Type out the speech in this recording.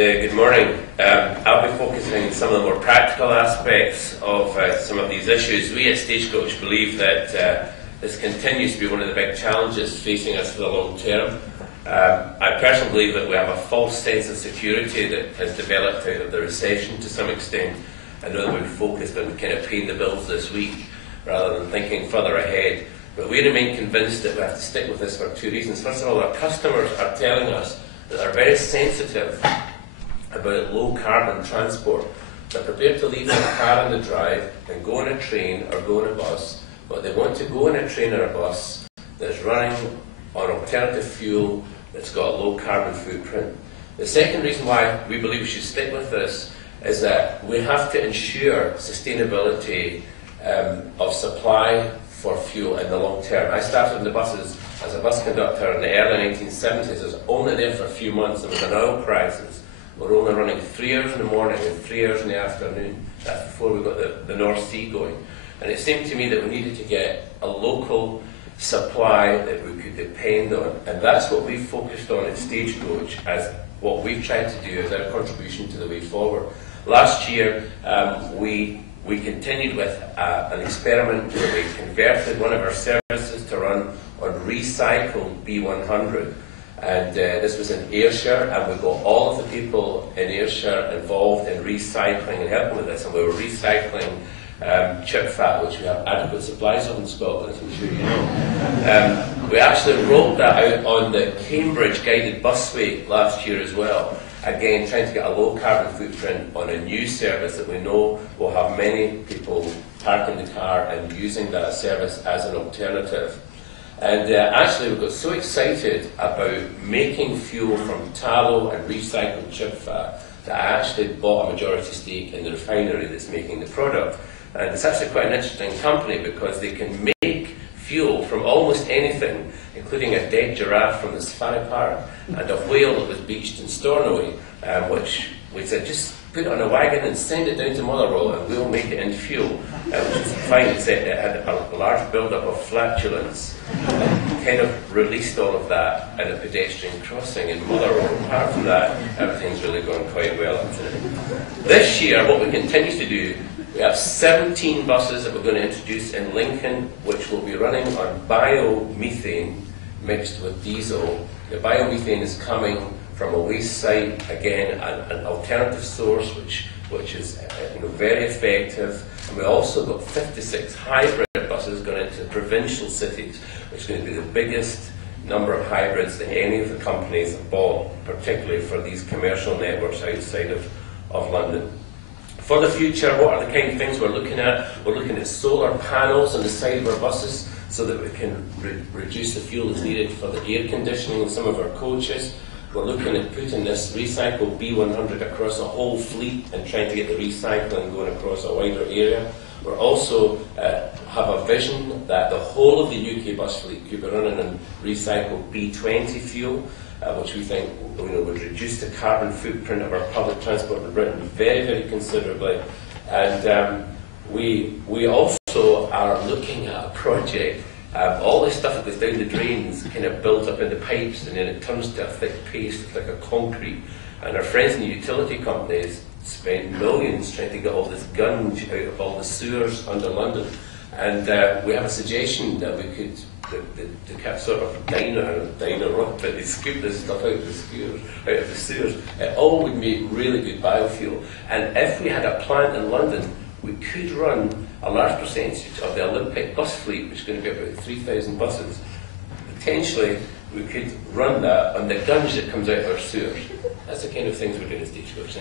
Good morning. I'll be focusing on some of the more practical aspects of some of these issues. We at Stagecoach believe that this continues to be one of the big challenges facing us for the long term. I personally believe that we have a false sense of security that has developed out of the recession to some extent. I know that we're focused on kind of paying the bills this week rather than thinking further ahead. But we remain convinced that we have to stick with this for two reasons. First of all, our customers are telling us that they're very sensitive about low carbon transport. They're prepared to leave their car on the drive and go on a train or go on a bus, but they want to go on a train or a bus that's running on alternative fuel that's got a low carbon footprint. The second reason why we believe we should stick with this is that we have to ensure sustainability of supply for fuel in the long term. I started in the buses as a bus conductor in the early 1970s. I was only there for a few months. There was an oil crisis. We were only running 3 hours in the morning and 3 hours in the afternoon. That's before we got the North Sea going. And it seemed to me that we needed to get a local supply that we could depend on. And that's what we focused on at Stagecoach as what we've tried to do as our contribution to the way forward. Last year, we continued with an experiment where we converted one of our services to run on recycled B100. And this was in Ayrshire, and we got all of the people in Ayrshire involved in recycling and helping with this. And we were recycling chip fat, which we have adequate supplies of in Scotland, as I'm sure you know. We actually rolled that out on the Cambridge guided busway last year as well. Again, trying to get a low carbon footprint on a new service that we know will have many people parking the car and using that service as an alternative. And actually we got so excited about making fuel from tallow and recycled chip fat that I actually bought a majority stake in the refinery that's making the product. And it's actually quite an interesting company because they can make fuel from almost anything, including a dead giraffe from the safari park and a whale that was beached in Stornoway, which we said just put it on a wagon and send it down to Motherwell and we'll make it into fuel, which is fine. It had a large build-up of flatulence and kind of released all of that at a pedestrian crossing in Motherwell. Apart from that, everything's really going quite well up to it. This year, what we continue to do, we have 17 buses that we're going to introduce in Lincoln, which will be running on biomethane mixed with diesel. The biomethane is coming from a waste site, again, an alternative source which is very effective. And we also got 56 hybrid buses going into provincial cities, which is going to be the biggest number of hybrids that any of the companies have bought, particularly for these commercial networks outside of London. For the future, what are the kind of things we're looking at? We're looking at solar panels on the side of our buses so that we can reduce the fuel that's needed for the air conditioning in some of our coaches. We're looking at putting this recycled B100 across a whole fleet and trying to get the recycling going across a wider area. We're also have a vision that the whole of the UK bus fleet could be running on recycled B20 fuel, which we think would reduce the carbon footprint of our public transport in Britain very, very considerably. And we also are looking at a project. All this stuff that goes down the drains kind of builds up in the pipes and then it turns to a thick paste, it's like a concrete. And our friends in the utility companies spend millions trying to get all this gunge out of all the sewers under London. And we have a suggestion that we could, the sort of dino, but they scoop this stuff out of the sewers. It all would make really good biofuel. And if we had a plant in London, we could run a large percentage of the Olympic bus fleet, which is going to be about 3,000 buses. Potentially, we could run that on the gunge that comes out of our sewers. That's the kind of things we're doing at Stagecoach.